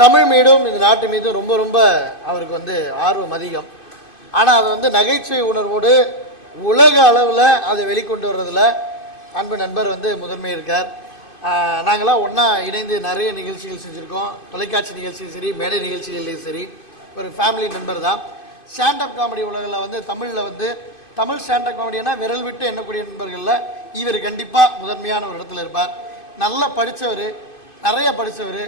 தமிழ் மீதும் இந்த நாட்டு மீதும் ரொம்ப ரொம்ப அவருக்கு வந்து ஆர்வம் அதிகம். ஆனால் அது வந்து நகைச்சுவை உணர்வோடு உலக அளவில் அதை வெளிக்கொண்டு வர்றதுல அன்பு நண்பர் வந்து முதன்மை இருக்கார். நாங்களாம் ஒன்றா இணைந்து நிறைய நிகழ்ச்சிகள் செஞ்சுருக்கோம். தொலைக்காட்சி நிகழ்ச்சியும் சரி, மேடை நிகழ்ச்சிகள்லையும் சரி, ஒரு ஃபேமிலி மெம்பர் தான். ஸ்டாண்டப் காமெடி உலகில் வந்து தமிழில் வந்து தமிழ் ஸ்டாண்டப் காமெடினா விரல் விட்டு எண்ணக்கூடிய நண்பர்களில் இவர் கண்டிப்பாக முதன்மையான ஒரு இடத்துல இருப்பார். நல்லா படித்தவர், நிறைய படித்தவர்,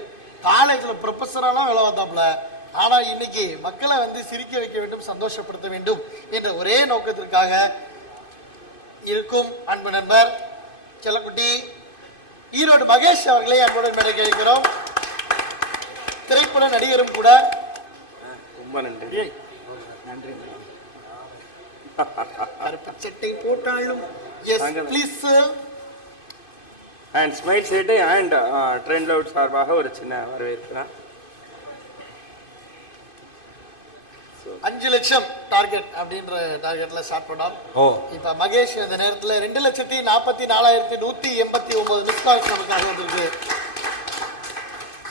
காலேஜில் ப்ரொஃபஸராலாம் வேலை வந்தாப்புல. ஆனால் இன்னைக்கு மக்களை வந்து சிரிக்க வைக்க வேண்டும், சந்தோஷப்படுத்த வேண்டும் என்ற ஒரே நோக்கத்திற்காக இருக்கும் அன்பு நண்பர் செல்லக்குட்டி ஈரோடு மகேஷ் அவர்களை அன்புடன் மேடை கேட்கிறோம். திரைப்பட நடிகரும் கூட. ரொம்ப நன்றி. நன்றி. சட்டை போட்டாலும் yes please sir. And smile சேட்டை அண்ட் ட்ரெண்ட் லவுட் சார்பாக ஒரு சின்ன வரவேற்பு. 5 லட்சம் டார்கெட் அப்படின்ற டார்கெட்ல ஸ்டார்ட் பண்ணோம். இப்ப மகேஷ் இந்த நேரத்துல 2,44,189 மிஸ் கால்ஸ் நமக்காக வந்திருக்கு.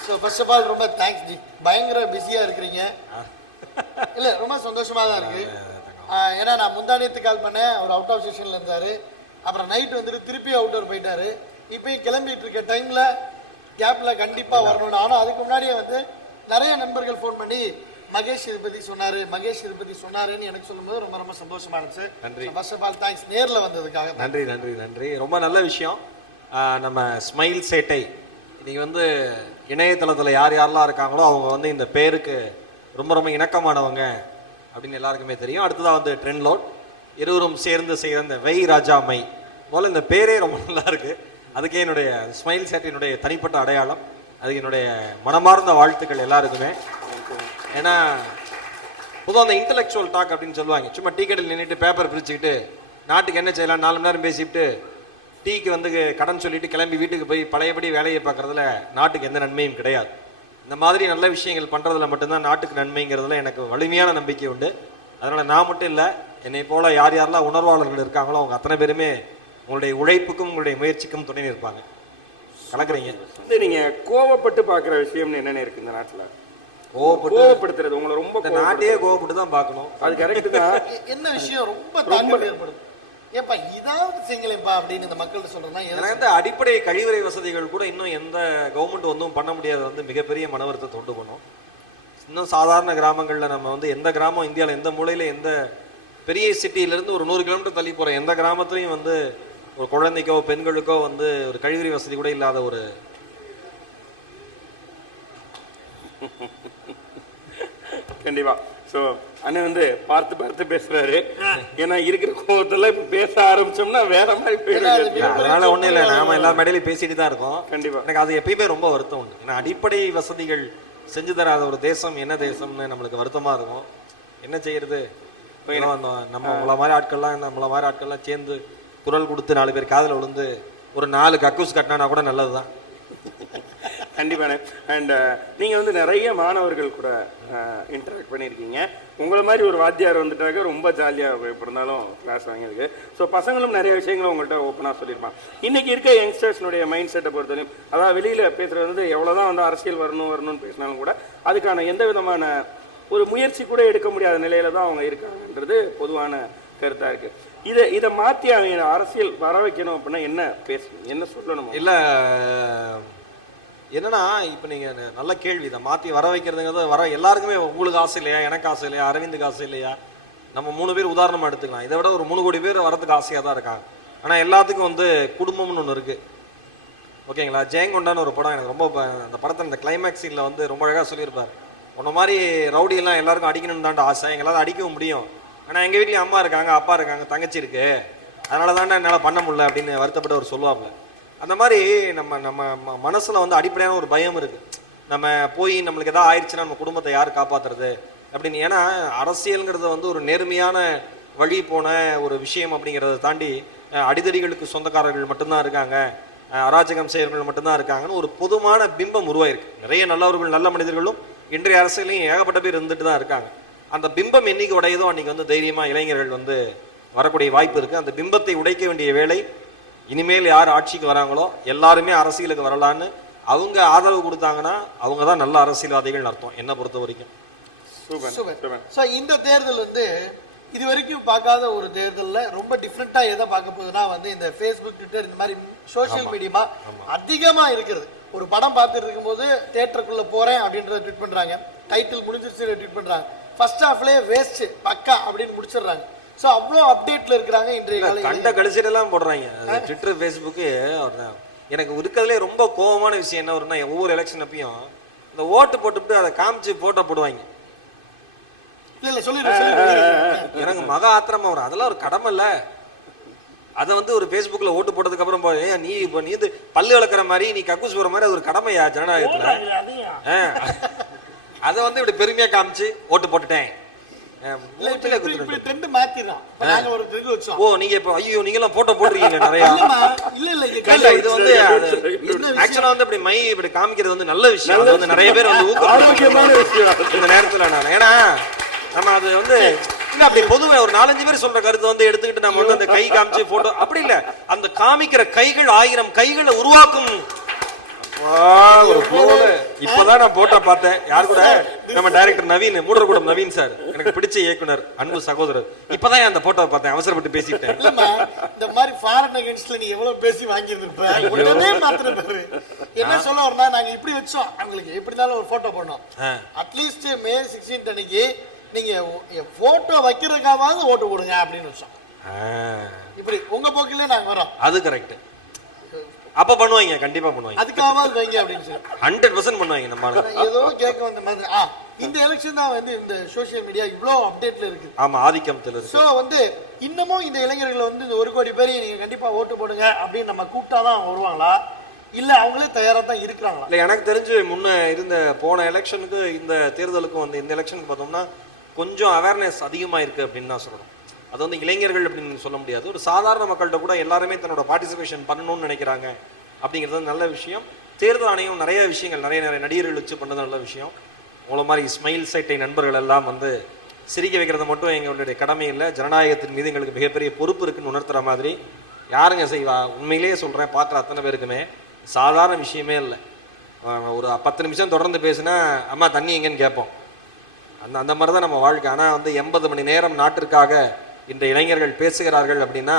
ஸோ ஃபர்ஸ்ட் ஆஃப் ஆல் ரொம்ப தேங்க்ஸ் ஜி. பயங்கர பிஸியா இருக்கிறீங்க. இல்ல ரொம்ப சந்தோஷமா தான் இருக்கு. ஏன்னா நான் முந்தானியத்து கால் பண்ணேன், அவர் அவுட் ஆஃப் ஸ்டேஷன்ல இருந்தாரு. அப்புறம் நைட் வந்துட்டு திருப்பி அவுட் டோர் போயிட்டாரு. இப்பயும் கிளம்பிட்டு இருக்க டைம்ல கேப்ல கண்டிப்பா வரணும். ஆனா அதுக்கு முன்னாடியே வந்து நிறைய நண்பர்கள் ஃபோன் பண்ணி மகேஷ் இதை பத்தி சொன்னாரு, மகேஷ் இதை பத்தி சொன்னாருன்னு எனக்கு சொல்லும்போது ரொம்ப ரொம்ப சந்தோஷமா இருந்துச்சு. நன்றி. ஃபர்ஸ்ட் ஆஃப் ஆல் தேங்க்ஸ் நேர்ல வந்ததுக்காக. நன்றி நன்றி நன்றி. ரொம்ப நல்ல விஷயம். நம்ம ஸ்மைல் சேட்டை இன்னைக்கு வந்து இணையதளத்தில் யார் யாரெல்லாம் இருக்காங்களோ அவங்க வந்து இந்த பேருக்கு ரொம்ப ரொம்ப இணக்கமானவங்க அப்படின்னு எல்லாருக்குமே தெரியும். அடுத்ததாக வந்து ட்ரெண்ட் லவுட், இருவரும் சேர்ந்து செய்கிற இந்த வெய் ராஜா மை. முதல்ல இந்த பேரே ரொம்ப நல்லா இருக்கு. அதுக்கே என்னுடைய ஸ்மைல் சேட்டையினுடைய தனிப்பட்ட அடையாளம். அதுக்கு என்னுடைய மனமார்ந்த வாழ்த்துக்கள் எல்லாருக்குமே. ஏன்னா பொதுவாக அந்த இன்டலெக்சுவல் டாக் அப்படின்னு சொல்லுவாங்க. சும்மா டீ கடையில் நின்றுட்டு பேப்பர் பிரிச்சுக்கிட்டு நாட்டுக்கு என்ன செய்யலாம் 4 மணி நேரம் பேசிவிட்டு டீக்கு வந்து கடன் சொல்லிட்டு கிளம்பி வீட்டுக்கு போய் பழையபடி வேலையை பார்க்குறதுல நாட்டுக்கு எந்த நன்மையும் கிடையாது. இந்த மாதிரி நல்ல விஷயங்கள் பண்ணுறதுல மட்டும்தான் நாட்டுக்கு நன்மைங்கிறதுல எனக்கு வலிமையான நம்பிக்கை உண்டு. அதனால் நான் மட்டும் இல்லை, என்னை போல் யார் யாரெல்லாம் உணர்வாளர்கள் இருக்காங்களோ அவங்க அத்தனை பேருமே உங்களுடைய உழைப்புக்கும் உங்களுடைய முயற்சிக்கும் துணை நிற்பாங்க. கலக்குறீங்க. நீங்கள் கோவப்பட்டு பார்க்குற விஷயம்னு என்னென்ன இருக்குது இந்த நாட்டில்? கோவப்படுத்துறது உங்களை ரொம்ப நாட்டையே கோவப்பட்டு தான் பார்க்கணும். அது கரெக்டு தான். என்ன விஷயம் ரொம்ப தாக்கம் ஏற்படும்? ஏப்பா இதாவது செய்யலைப்பா அப்படின்னு இந்த மக்கள்கிட்ட சொல்றேன்னா இந்த அடிப்படை கழிவறை வசதிகள் கூட இன்னும் எந்த கவர்மெண்ட் ஒன்றும் பண்ண முடியாது. வந்து மிகப்பெரிய மன வருத்தத்தை தொண்டு பண்ணும். இன்னும் சாதாரண கிராமங்களில் நம்ம வந்து எந்த கிராமம் இந்தியாவில் எந்த மூலையில் எந்த பெரிய சிட்டியிலேருந்து ஒரு 100 கிலோமீட்டர் தள்ளி போகிற எந்த கிராமத்துலையும் வந்து ஒரு குழந்தைக்கோ பெண்களுக்கோ வந்து ஒரு கழிவறை வசதி கூட இல்லாத ஒரு கண்டிப்பா. ஸோ அண்ணன் வந்து பார்த்து பார்த்து பேசுறாரு. ஏன்னா இருக்கிற கோவத்துல இப்ப பேச ஆரம்பிச்சோம்னா வேற மாதிரி போயிடுது. அதனால ஒண்ணும் இல்லை, நாம எல்லா மேடையிலையும் பேசிட்டு தான் இருக்கோம். கண்டிப்பா எனக்கு அது எப்பயுமே ரொம்ப வருத்தம் உண்டு. ஏன்னா அடிப்படை வசதிகள் செஞ்சு தராத ஒரு தேசம் என்ன தேசம்னு நம்மளுக்கு வருத்தமா இருக்கும். என்ன செய்யறது? நம்மள மாதிரி ஆட்கள்லாம் சேர்ந்து குரல் கொடுத்து 4 பேர் காதில் விழுந்து ஒரு 4 கக்கூஸ் கட்டினா கூட நல்லதுதான். கண்டிப்பான. அண்ட் நீங்கள் வந்து நிறைய மாணவர்கள் கூட இன்டராக்ட் பண்ணியிருக்கீங்க. உங்களை மாதிரி ஒரு வாத்தியார் வந்துட்டாக்க ரொம்ப ஜாலியாக எப்படி இருந்தாலும் கிளாஸ் வாங்கியிருக்கு. ஸோ பசங்களும் நிறைய விஷயங்களை உங்கள்கிட்ட ஓப்பனாக சொல்லியிருப்பான். இன்றைக்கி இருக்க யங்ஸ்டர்ஸ்னுடைய மைண்ட் செட்டை பொறுத்தவரையும், அதாவது வெளியில் பேசுகிறது வந்து எவ்வளோதான் வந்து அரசியல் வரணும்னு பேசினாலும் கூட அதுக்கான எந்த விதமான ஒரு முயற்சி கூட எடுக்க முடியாத நிலையில தான் அவங்க இருக்காங்கன்றது பொதுவான கருத்தாக இருக்குது. இதை மாற்றி அவங்க அரசியல் வர வைக்கணும் அப்படின்னா என்ன பேசணும், என்ன சொல்லணும்? இல்லை என்னன்னா, இப்போ நீங்கள் நல்ல கேள்வி. இதை மாற்றி வர வைக்கிறதுங்கிறது வர எல்லாருக்குமே உங்களுக்கு ஆசை இல்லையா, எனக்கு ஆசை இல்லையா, அரவிந்துக்கு ஆசை இல்லையா? நம்ம 3 பேர் உதாரணமாக எடுத்துக்கலாம். இதை விட ஒரு 3 கோடி பேர் வரதுக்கு ஆசையாக தான் இருக்காங்க. ஆனால் எல்லாத்துக்கும் வந்து குடும்பம்னு ஒன்று இருக்குது. ஓகேங்களா? ஜெயங்கொண்டான்னு ஒரு படம் எனக்கு ரொம்ப அந்த படத்தில் இந்த கிளைமேக்ஸ் சீனில் வந்து ரொம்ப அழகாக சொல்லியிருப்பார். உன்ன மாதிரி ரவுடியெல்லாம் எல்லாருக்கும் அடிக்கணும்னு தான்ட்டு ஆசை, எங்களால் அடிக்கவும் முடியும். ஆனால் எங்கள் வீட்லேயும் அம்மா இருக்காங்க, அப்பா இருக்காங்க, தங்கச்சி இருக்கு, அதனால தானே என்னால் பண்ண முடியல அப்படின்னு வருத்தப்பட்டு அவர் சொல்லுவாங்க. அந்த மாதிரி நம்ம மனசில் வந்து அடிப்படையான ஒரு பயம் இருக்குது. நம்ம போய் நம்மளுக்கு எதாவது ஆயிடுச்சுன்னா நம்ம குடும்பத்தை யார் காப்பாற்றுறது அப்படின்னு. ஏன்னா அரசியலுங்கிறது வந்து ஒரு நேர்மையான வழி போன ஒரு விஷயம் அப்படிங்கிறத தாண்டி அடிதடிகளுக்கு சொந்தக்காரர்கள் மட்டும்தான் இருக்காங்க, அராஜகம் செய்யறவர்கள் மட்டும்தான் இருக்காங்கன்னு ஒரு பொதுவான பிம்பம் உருவாயிருக்கு. நிறைய நல்லவர்கள் நல்ல மனிதர்களும் இன்றைய அரசியலையும் ஏகப்பட்ட பேர் இருந்துட்டு தான் இருக்காங்க. அந்த பிம்பம் என்னைக்கு உடையதோ அன்றைக்கி வந்து தைரியமாக இளைஞர்கள் வந்து வரக்கூடிய வாய்ப்பு இருக்குது. அந்த பிம்பத்தை உடைக்க வேண்டிய வேலை இனிமேல் யார் ஆட்சிக்கு வராங்களோ எல்லாருமே அரசியலுக்கு வரலான்னு அவங்க ஆதரவு கொடுத்தாங்கன்னா அவங்க தான் நல்ல அரசியல்வாதிகள் அர்த்தம் என்ன பொறுத்த வரைக்கும். சூப்பர். ஸோ இந்த தேர்தல் வந்து இது வரைக்கும் பார்க்காத ஒரு தேர்தலில் ரொம்ப டிஃப்ரெண்டா எதை பார்க்க போகுதுன்னா வந்து இந்த ஃபேஸ்புக், ட்விட்டர் இந்த மாதிரி சோஷியல் மீடியா அதிகமா இருக்கிறது. ஒரு படம் பார்த்துட்டு இருக்கும்போது தியேட்டருக்குள்ள போறேன் அப்படின்றத ட்வீட் பண்றாங்க, டைட்டில் முடிஞ்சிருச்சு ட்வீட் பண்றாங்க, ஃபர்ஸ்ட் ஹாஃப்லயே வேஸ்ட் பக்கா அப்படின்னு முடிச்சிடுறாங்க. ஸோ அவ்வளோ அப்டேட்ல இருக்கிறாங்க இன்றைய கண்ட கழிச்சிடலாம் போடுறாங்க ட்விட்டர் ஃபேஸ்புக்கு. எனக்கு இருக்கிறதுலே ரொம்ப கோபமான விஷயம் என்ன வரும்னா, ஒவ்வொரு எலெக்ஷன் அப்பயும் இந்த ஓட்டு போட்டுவிட்டு அதை காமிச்சு போட்டோ போடுவாங்க. எனக்கு மகா ஆத்திரமா வரும். அதெல்லாம் ஒரு கடமை இல்ல. அதை வந்து ஒரு ஃபேஸ்புக்ல ஓட்டு போட்டதுக்கு அப்புறம் நீ இப்ப நீ பல்லு வளர்க்குற மாதிரி நீ கக்கூஸ் போற மாதிரி அது ஒரு கடமையா ஜனநாயகத்துல? அதை வந்து இப்படி பெருமையா காமிச்சு ஓட்டு போட்டுட்டேன். ஓ நீங்க இப்ப ஐயோ நீங்க எல்லாம் போட்டோ போடுறீங்க நிறைய. இது வந்து ஆக்சுவலா வந்து இப்படி இப்படி காமிக்கிறது வந்து நல்ல விஷயம். அது வந்து நிறைய பேர் வந்து ஊக்கம் இந்த நேரத்துல. நான் ஏன்னா நம்ம அது வந்து இல்ல அப்படி பொதுவே ஒரு 4-5 பேர் சொல்ற கருத்தை வந்து எடுத்துக்கிட்டு நம்ம வந்து அந்த கை காமிச்சு போட்டோ அப்படி இல்ல. அந்த காமிக்கிற கைகள் 1000 கைகளை உருவாக்கும். இப்பதான் நான் போட்டோ பார்த்தேன். யாரு கூட? நம்ம டைரக்டர் நவீன், மூடர்கூடம் நவீன் சார், எனக்கு பிடிச்ச இயக்குனர், அன்பு சகோதரர். இப்பதான் அந்த போட்டோ பார்த்தேன், அவசரப்பட்டு பேசிட்டேன். இந்த மாதிரி ஃபாரின் அகைன்ஸ்ட்ல நீ எவ்வளவு பேசி வாங்கியிருந்திருப்ப. உடனே மாத்திரம் என்ன சொல்ல வரனா, நாங்க இப்படி வச்சோம் அவங்களுக்கு எப்படி இருந்தாலும் ஒரு போட்டோ பண்ணோம். அட்லீஸ்ட் மே 16 அன்னைக்கு நீங்க போட்டோ வைக்கிறதுக்காவது ஓட்டு போடுங்க அப்படின்னு வச்சோம். இப்படி உங்க போக்கிலே நாங்க வரோம். அது கரெக்ட். அப்ப பண்ணுவாங்க, கண்டிப்பா பண்ணுவாங்க. அதுக்காவது வைங்க அப்படின்னு சொல்லி 100% பண்ணுவாங்க. நம்ம ஏதோ கேட்க வந்த மாதிரி இந்த எலெக்ஷன் தான் வந்து இந்த சோஷியல் மீடியா இவ்ளோ அப்டேட்ல இருக்கு. ஆமா, ஆதிக்கத்துல இருக்கு. சோ வந்து இன்னமும் இந்த இளைஞர்கள் வந்து இந்த 1 கோடி பேரை நீங்க கண்டிப்பா ஓட்டு போடுங்க அப்படின்னு நம்ம கூப்பிட்டாதான் வருவாங்களா, இல்ல அவங்களே தயாரா தான் இருக்கிறாங்களா? இல்ல எனக்கு தெரிஞ்சு முன்ன இருந்த போன எலெக்ஷனுக்கு இந்த தேர்தலுக்கும் வந்து இந்த எலெக்ஷனுக்கு பார்த்தோம்னா கொஞ்சம் அவேர்னஸ் அதிகமா இருக்கு அப்படின்னு தான் சொல்லணும். அது வந்து இளைஞர்கள் அப்படின்னு சொல்ல முடியாது, ஒரு சாதாரண மக்கள்கிட்ட கூட எல்லாருமே தன்னோட பார்ட்டிசிபேஷன் பண்ணணும்னு நினைக்கிறாங்க அப்படிங்கிறது நல்ல விஷயம். தேர்தல் ஆணையம் நிறைய விஷயங்கள் நிறைய நடிகர்கள் வச்சு பண்ணது நல்ல விஷயம். உங்களை மாதிரி ஸ்மைல் சைட்டை நண்பர்கள் எல்லாம் வந்து சிரிக்க வைக்கிறது மட்டும் எங்களுடைய கடமை இல்லை, ஜனநாயகத்தின் மீது எங்களுக்கு மிகப்பெரிய பொறுப்பு இருக்குன்னு உணர்த்துற மாதிரி யாருங்க செய்வா? உண்மையிலேயே சொல்கிறேன், பார்க்குற அத்தனை பேருக்குமே சாதாரண விஷயமே இல்லை. ஒரு 10 நிமிஷம் தொடர்ந்து பேசுனா அம்மா தண்ணி எங்கன்னு கேட்போம். அந்த மாதிரி தான் நம்ம வாழ்க்கை. ஆனால் வந்து 80 மணி நேரம் நாட்டிற்காக இந்த இளைஞர்கள் பேசுகிறார்கள் அப்படின்னா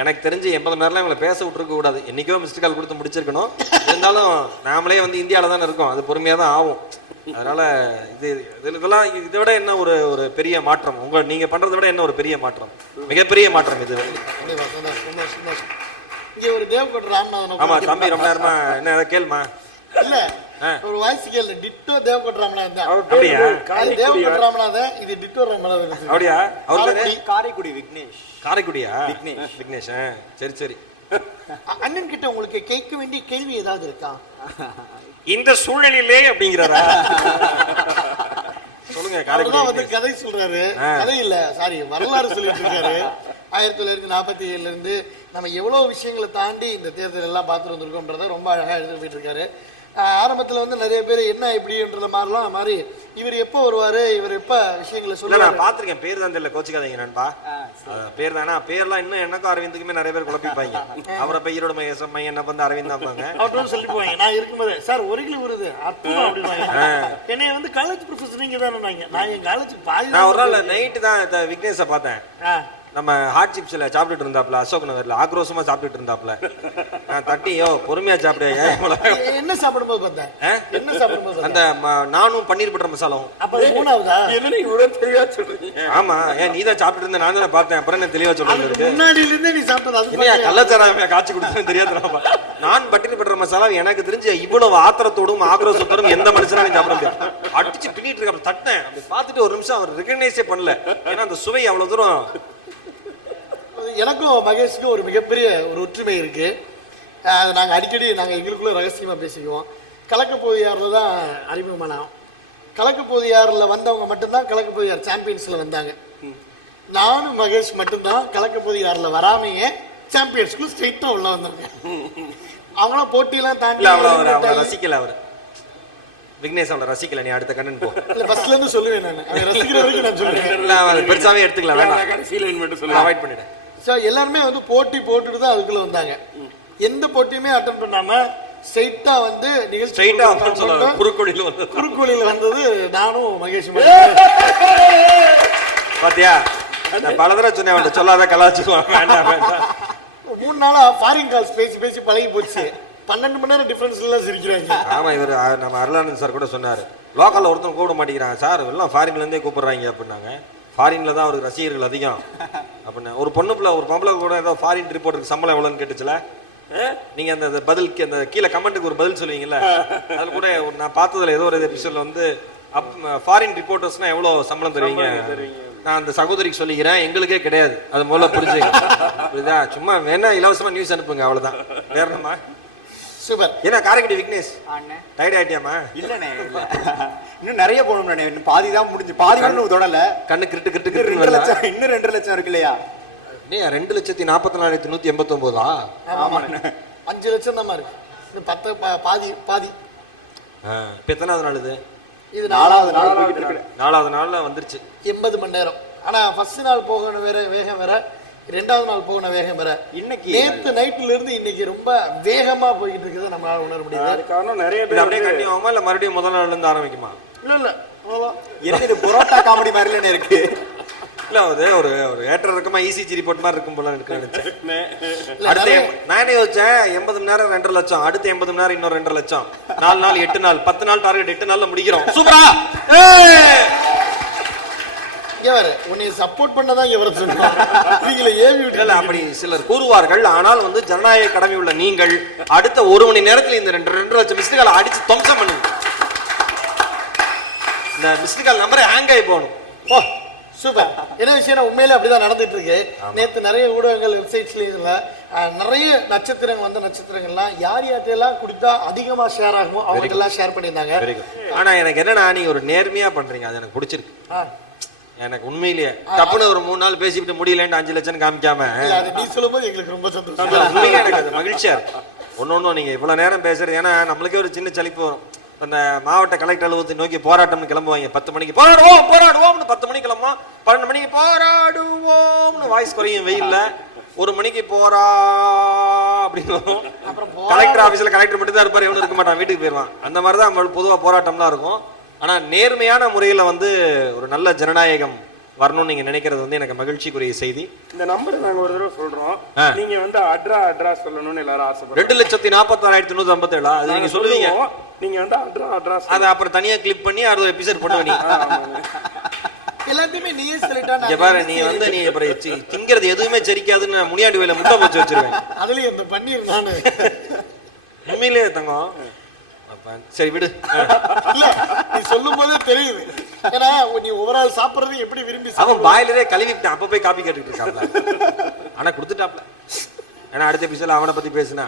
எனக்கு தெரிஞ்சு 80 மணி நேரம் இவங்களை பேச விட்டுருக்க கூடாது. என்னைக்கோ மிஸ்டு கால் கொடுத்து முடிச்சிருக்கணும். இருந்தாலும் நாமளே வந்து இந்தியாவில் தானே இருக்கோம், அது பொறுமையாக தான் ஆகும். அதனால இதெல்லாம் இதை விட என்ன ஒரு பெரிய மாற்றம் நீங்க பண்றதை விட என்ன ஒரு பெரிய மாற்றம், மிகப்பெரிய மாற்றம் இது. இங்க ஒரு தேவகோட்டை ராமநாதன். ஆமா தம்பி, ரொம்ப நேரமா என்ன கேளுமா? இல்ல ஒரு வாய்ஸ் கேளு. டிட்டோ தேவகோட்டை ராமநாதன் தான். அப்படியா? தேவகோட்டை ராமநாதன், இது டிட்டோ ராமநாதன். அப்படியா? அவரு காரைக்குடி விக்னேஷ். காரைக்குடியா? விக்னேஷ். சரி சரி. அண்ணன் கிட்ட உங்களுக்கு கேட்க வேண்டிய கேள்வி ஏதாவது இருக்கா இந்த சூழலிலே அப்படிங்கிறாரா? சொல்லுங்க. காரைக்குடி வந்து கதை சொல்றாரு. கதை இல்ல, சாரி, வரலாறு சொல்லிட்டு இருக்காரு. 1947 இருந்து நம்ம எவ்வளவு விஷயங்களை தாண்டி இந்த தேர்தல் எல்லாம் பார்த்துட்டு வந்திருக்கோம்ன்றத ரொம்ப அழகா எடுத்துட்டு போயிட்டு இருக்காரு. ஆரம்பத்துல வந்து நிறைய பேர் என்ன இப்படின்றத மாதிரிலாம் மாறி இவர் எப்போ வருவாரு, இவர் எப்ப விஷயங்களை சொல்ல. நான் பாத்திருக்கேன், பேர் தான் தெரியல, கோச்சிக்காதீங்க நண்பா. பேர் தானே, பேர்லாம் இன்னும் எனக்கும் அரவிந்துக்குமே நிறைய பேர் குழப்பிப்பாங்க. அவரை போய் ஈரோடு மையம் என்ன வந்து அரவிந்த் தாங்க அவரும் சொல்லி போவாங்க. நான் இருக்கும்போது சார் 1 கிலோ வருது அற்புதம் அப்படின்வாங்க. என்னைய வந்து காலேஜ் ப்ரொஃபஸர் நீங்க தானே. நான் என் காலேஜ் நான் ஒரு நாள் நைட்டு தான் விக்னேஷை பார்த்தேன். நம்ம ஹாட் சிப்ஸ்ல சாப்பிட்டுட்டு இருந்தாப்ல, அசோக் நகர்ல ஆக்ரோஷமா சாப்பிட்டுட்டு இருந்தாப்ல. தட்டியோ பொறுமையா சாப்பிடு. என்ன சாப்பிடும்போது பார்த்தேன், என்ன சாப்பிடும்போது அந்த நானும் பன்னீர் பட்டர் மசாலாவும். அப்ப மூணாவதா? ஆமா, நீ தான் சாப்பிட்டு இருந்த, நான் தான் பார்த்தேன். அப்புறம் என்ன தெளிவா சொல்றது, முன்னாடில இருந்தே நீ சாப்பிட்டது கள்ளச்சாராய காய்ச்சி குடிச்சது தெரியாது. நான் பன்னீர் பட்டர் மசாலா எனக்கு தெரிஞ்சு இவ்வளவு ஆத்திரத்தோடும் ஆக்ரோஷத்தோடும் எந்த மனுஷனும் சாப்பிட முடியாது. அடிச்சு பின்னிட்டு இருக்க தட்டினேன். அப்படி பார்த்துட்டு ஒரு நிமிஷம் அவர் ரெகக்னைஸே பண்ணல. ஏன்னா அந்த சுவை அவ்வளவு தூரம். எனக்கும் மகேஷுக்கும் ஒரு மிகப்பெரிய ஒரு ஒற்றுமை இருக்கு. அதை நாங்கள் அடிக்கடி எங்களுக்குள்ள ரகசியமாக பேசிக்குவோம். கலக்கப்போது யாரில் தான் அறிமுகமானோம். கலக்கப்போது யாரில் வந்தவங்க மட்டும்தான் கலக்கப்போது யார் சாம்பியன்ஸில் வந்தாங்க. நானும் மகேஷ் மட்டும்தான் கலக்கப்போது யாரில் வராமையே சாம்பியன்ஸ்குள்ள ஸ்ட்ரெயிட்டாக உள்ள வந்தாங்க. அவங்களாம் போட்டியெல்லாம் தாண்டி ரசிக்கல. அவர் விக்னேஷ் அவனை ரசிக்கல. நீ அடுத்த கண்ணன் போ. இல்ல ஃபர்ஸ்ட்ல இருந்து சொல்லுவேன் நான். அவன் ரசிக்கிற வரைக்கும் நான் சொல்லுவேன். பெருசாவே எடுத்துக்கலாம், வேண்டாம், கடைசில மட்டும் சொல்ல அவாய்ட் பண்ணிடு. ஸோ எல்லாருமே வந்து போட்டி போட்டுட்டு தான் அதுக்குள்ள வந்தாங்க. எந்த போட்டியுமே அட்டன் பண்ணாம ஸ்ட்ரைட்டா வந்து நிகழ்ச்சி ஸ்ட்ரைட்டா வந்து சொல்ல குறுக்கோளில வந்து குறுக்கோளில வந்தது நானும் மகேஷ் பாத்தியா நான் பல தடவை சொன்னேன் அவன்கிட்ட சொல்லாத கலாச்சுக்குவான் வேண்டாம் வேண்டாம் 3 நாளா ஃபாரின் கால்ஸ் பேசி பேசி பழகி போச்சு 12 மணி நேரம் டிஃபரன்ஸ்ல சிரிக்கிறாங்க. ஆமா இவர் நம்ம அருளானந்த் சார் கூட சொன்னாரு லோக்கல்ல ஒருத்தன் கூப்பிட மாட்டேங்கிறாங்க சார் எல்லாம் ஃபாரின்ல இருந்தே கூப்பிடுறாங்க அப்படின்னாங்க. ஃபாரின்ல தான் அவருக்கு ரசிகர்கள் அதிகம் அப்படின்னா ஒரு பொண்ணுப்புல ஒரு பொம்பளை கூட ஏதோ ஃபாரின் ரிப்போர்ட்டுக்கு சம்பளம் எவ்வளோன்னு கேட்டுச்சுல நீங்க அந்த பதிலுக்கு அந்த கீழே கமெண்ட்டுக்கு ஒரு பதில் சொல்லுவீங்கல்ல அதுல கூட நான் பார்த்ததுல ஏதோ ஒரு எபிசோட்ல வந்து ஃபாரின் ரிப்போர்ட்டர்ஸ்னா எவ்வளவு சம்பளம் தருவீங்க நான் அந்த சகோதரிக்கு சொல்லிக்கிறேன் எங்களுக்கே கிடையாது அது முதல்ல புரிஞ்சுக்க சும்மா வேணா இலவசமா நியூஸ் அனுப்புங்க அவ்வளவுதான் வேற என்னமா சூப்பர். ஏன்னா காரைக்குடி விக்னேஷ் டைட் ஆயிட்டியாமா இல்லண்ணே இல்ல இன்னும் நிறைய போகணும்ண்ணே இன்னும் பாதி தான் முடிஞ்சு பாதி ஒன்றும் தொடல கண்ணு கிரிட்டு கிரிட்டு 2 லட்சம் இன்னும் 2 லட்சம் இருக்கு இல்லையா 2,44,189 ஆமாண்ணே 5 லட்சம் தான் இருக்கு இது 10 பாதி பாதி. இப்ப எத்தனாவது நாள் இது 4வது நாள் போயிட்டு இருக்கு 4வது நாள்ல வந்துருச்சு 80 மணி நேரம். ஆனா ஃபர்ஸ்ட் நாள் போகணும் வேற வேகம் வேற 2வது நாள் போகணும் வேகம் வேற. இன்னைக்கு நேத்து நைட்ல இருந்து இன்னைக்கு ரொம்ப வேகமா போயிட்டு இருக்குது நம்மளால உணர முடியுது. அது காரணம் நிறைய இது பேர் அப்படியே கண்டினியூ ஆகுமா இல்ல மறுபடியும் முதல் நாள்ல இருந்து ஆரம்பிக்குமா இல்ல எனக்கு இது புரோட்டா காமெடி மாதிரில இருக்கு இல்ல அது ஒரு ஒரு ஏற்ற இருக்குமா இசிஜி ரிப்போர்ட் மாதிரி இருக்கும் போல இருக்கு நினைச்சேன். அடுத்த நிறைய நானே யோசிச்சேன் 80 மணி நேரம் 2.5 லட்சம் அடுத்த 80 மணி நேரம் இன்னொரு 2.5 லட்சம் 4 நாள் 8 நாள் 10 நாள் டார்கெட் 8 நாள்ல முடிக்கிறோம் சூப்பரா இவர் உன்னை சப்போர்ட் பண்ணதான் இவர் சொன்னார். நீங்களே ஏவி இல்ல விட்டு அப்படி சிலர் கூறுவார்கள் ஆனால் வந்து ஜனநாயக கடமை உள்ள நீங்கள் அடுத்த 1 மணி நேரத்துல இந்த 2 லட்சம் மிஸ்டு கால் அடிச்சு துவம்சம் பண்ணுங்க. இந்த மிஸ்டு கால் நம்பரே ஹேங் ஆகி போகணும். ஓ சூப்பர். என்ன விஷயம் உண்மையிலே அப்படிதான் நடந்துட்டு இருக்கு. நேத்து நிறைய ஊடகங்கள் வெப்சைட்ஸ்ல நிறைய நட்சத்திரங்கள் வந்த நட்சத்திரங்கள்லாம் யார் யார்ட்டெல்லாம் கொடுத்தா அதிகமா ஷேர் ஆகுமோ அவங்க எல்லாம் ஷேர் பண்ணியிருந்தாங்க. ஆனா எனக்கு என்னன்னா நீங்க ஒரு நேர்மையா பண்றீங்க அது எனக்கு பிடிச்சிருக்கு. எனக்கு உண்மையிலேயே தப்புன்னு ஒரு 3 நாள் பேசிட்டு முடியலன்னு 5 லட்சம் காமிக்காம அது நீ சொல்லும்போது எங்களுக்கு ரொம்ப சந்தோஷம். உண்மையிலே எனக்கு அது மகிழ்ச்சியா இருக்கு. ஒன்னொன்னும் நீங்க இவ்வளவு நேரம் பேசுறது ஏன்னா நம்மளுக்கே ஒரு சின்ன சலிப்பு வரும். அந்த மாவட்ட கலெக்டர் அலுவலகத்தை நோக்கி போராட்டம்னு கிளம்புவாங்க 10 மணிக்கு போராடுவோம் போராடுவோம்னு 10 மணிக்கு கிளம்புவோம் 12 மணிக்கு போராடுவோம்னு வாய்ஸ் குறையும் வெயில்ல 1 மணிக்கு போரா அப்படின்னு கலெக்டர் ஆபீஸ்ல கலெக்டர் மட்டும் தான் இருப்பாரு எவனும் இருக்க மாட்டான் வீட்டுக்கு போயிருவான். அந்த மாதிரிதான் பொதுவா போராட்டம்லாம் இருக்கும். ஆனா நேர்மையான முறையில வந்து ஒரு நல்ல ஜனநாயகம் வரணும்னு நீங்க நினைக்கிறது வந்து எனக்கு மகிழ்ச்சிக்குரிய செய்தி. இந்த நம்பர் நாங்க ஒரு தடவை சொல்றோம் நீங்க வந்து அட்ரா சொல்லணும்னு எல்லாரும் ஆசைப்படுறோம் 2,46,157 அது நீங்க சொல்லுவீங்க நீங்க வந்து அட்ரா அதை அப்புறம் தனியா கிளிப் பண்ணி அடுத்த எபிசோட் பண்ணுவீங்க. எல்லாத்தையுமே நீயே சொல்லிட்டா இங்க பாரு நீங்க வந்து நீ அப்புறம் திங்கிறது எதுவுமே செரிக்காதுன்னு முனியாண்டி வேலை முட்டை போச்சு வச்சிருவேன். அதுலயும் இந்த பன்னீர் நானு உண்மையிலேயே தங்கம் சரி விடு. இல்ல நீ சொல்லும் போதே தெரியுது. ஏன்னா நீ ஓவரால் சாப்பிடுறது எப்படி விரும்பி அவன் பாயிலரே கழுவிட்டான் அப்ப போய் காப்பி கேட்டுட்டு இருக்காப்ல ஆனா கொடுத்துட்டாப்ல. ஏன்னா அடுத்த எபிசோட்ல அவனை பத்தி பேசுனா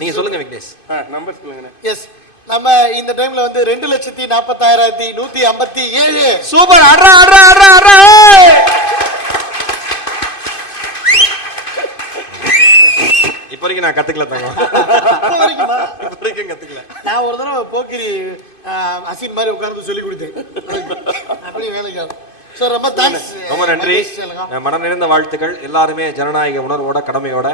நீங்க சொல்லுங்க விக்னேஷ் நம்பர் சொல்லுங்க. எஸ் நம்ம இந்த டைம்ல வந்து 2,46,157 சூப்பர் அட்ரா அட்ரா அட்ரா அட்ரா இப்ப வரைக்கும் நான் கத்துக்கல தங்கம் இப்ப வரைக்கும் கத்துக்கல. நான் ஒரு தடவை போக்கிரி அசின் மாதிரி உட்கார்ந்து சொல்லி கொடுத்தேன் அப்படியே வேலைக்கு. சோ ரொம்ப தேங்க்ஸ் ரொம்ப நன்றி. மனம் நிறைந்த வாழ்த்துக்கள். எல்லாருமே ஜனநாயக உணர்வோட கடமையோட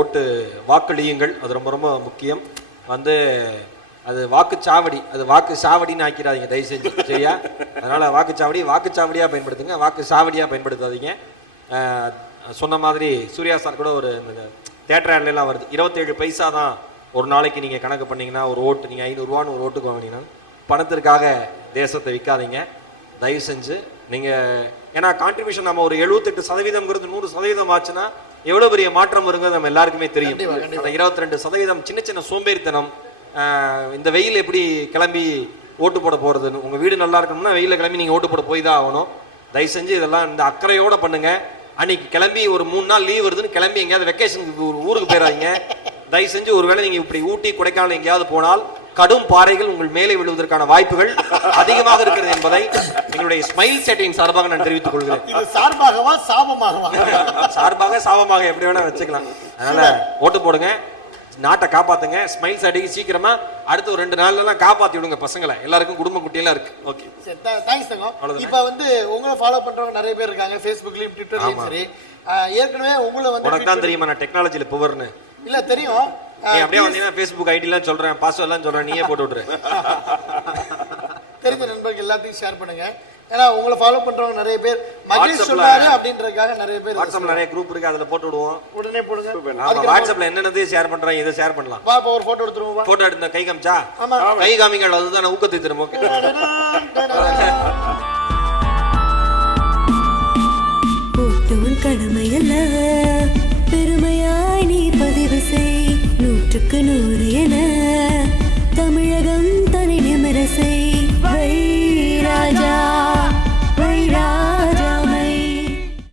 ஓட்டு வாக்களியுங்கள். அது ரொம்ப ரொம்ப முக்கியம். வந்து அது வாக்குச்சாவடி அது வாக்கு சாவடின்னு ஆக்கிடாதீங்க தயவு செஞ்சு சரியா. அதனால வாக்குச்சாவடியா பயன்படுத்துங்க வாக்கு சாவடியா பயன்படுத்தாதீங்க. சொன்ன மாதிரி சூர்யா சார் கூட ஒரு தியேட்டர் ஆட்லாம் வருது 27 பைசா தான் ஒரு நாளைக்கு நீங்க கணக்கு பண்ணீங்கன்னா ஒரு ஓட்டு நீங்க 500 ரூபான்னு ஒரு ஓட்டுக்கு வாங்கினீங்கன்னா பணத்திற்காக தேசத்தை விற்காதீங்க தயவு செஞ்சு. நீங்க ஏன்னா கான்ட்ரிபியூஷன் நம்ம ஒரு 78% 100% ஆச்சுன்னா எவ்வளவு பெரிய மாற்றம் வருங்கிறது நம்ம எல்லாருக்குமே தெரியும். அந்த 22% சின்ன சின்ன சோம்பேறித்தனம் இந்த வெயில் எப்படி கிளம்பி ஓட்டு போட போறதுன்னு உங்க வீடு நல்லா இருக்கணும்னா வெயில கிளம்பி நீங்க ஓட்டு போட போய் தான் ஆகணும். தயவு செஞ்சு இதெல்லாம் இந்த அக்கறையோட பண்ணுங்க. அன்னைக்கு கிளம்பி ஒரு 3 நாள் லீவ் வருதுன்னு கிளம்பி எங்கேயாவது வெக்கேஷனுக்கு ஊருக்கு போயிடாதீங்க தயவு செஞ்சு. ஒருவேளை நீங்க இப்படி ஊட்டி கொடைக்கானல் எங்கேயாவது போனால் கடும் பாறைகள் உங்கள் மேலே விழுவதற்கான வாய்ப்புகள் அதிகமாக இருக்கிறது என்பதை எங்களுடைய ஸ்மைல் செட்டின் சார்பாக நான் தெரிவித்துக் கொள்கிறேன். இது சார்பாகவா சாபமாகவா? சார்பாக சாபமாக எப்படி வேணா வச்சுக்கலாம். அதனால ஓட்டு போடுங்க நாட்டை காப்பாத்துங்க. ஸ்மைல் செட்டிக்கு சீக்கிரமா அடுத்த ஒரு 2 நாள்ல காப்பாத்தி விடுங்க பசங்களை. எல்லாருக்கும் குடும்ப குட்டியெல்லாம் இருக்கு. ஓகே தேங்க்ஸ் தங்கம். இப்ப வந்து உங்களை ஃபாலோ பண்றவங்க நிறைய பேர் இருக்காங்க Facebookலயும் Twitterலயும் சரி. ஏற்கனவே உங்களை வந்து உனக்கு தான் தெரியுமா நான் டெக்னாலஜில புவர்னு இல்ல தெரியும். நீ அப்படியே வந்தீங்கன்னா ஃபேஸ்புக் ஐடிலாம் சொல்றேன், பாஸ்வேர்ட்லாம் சொல்றேன், நீயே போட்டு விட்டுரு. தெரிஞ்ச நண்பர்கள் எல்லாத்தையும் ஷேர் பண்ணுங்க. ஏன்னா உங்களை ஃபாலோ பண்றவங்க நிறைய பேர் மகேஷ் வாட்ஸ்அப்ல சொன்னாரு அப்படின்றதுக்காக நிறைய பேர் வாட்ஸ்அப்ல நிறைய குரூப் இருக்கு, அதுல போட்டு விடுவோம். உடனே போடுங்க. ஆமா, வாட்ஸ்அப்ல என்னென்னதையும் ஷேர் பண்றாங்க, இதை ஷேர் பண்ணலாம். வா இப்போ ஒரு போட்டோ எடுத்துருவோம். வா. போட்டோ எடுத்த கை காமிச்சா, ஆமா. கை காமிங்கள், அதுதான் ஊக்கத்தை திரும்ப. கடமையல்ல பெருமையா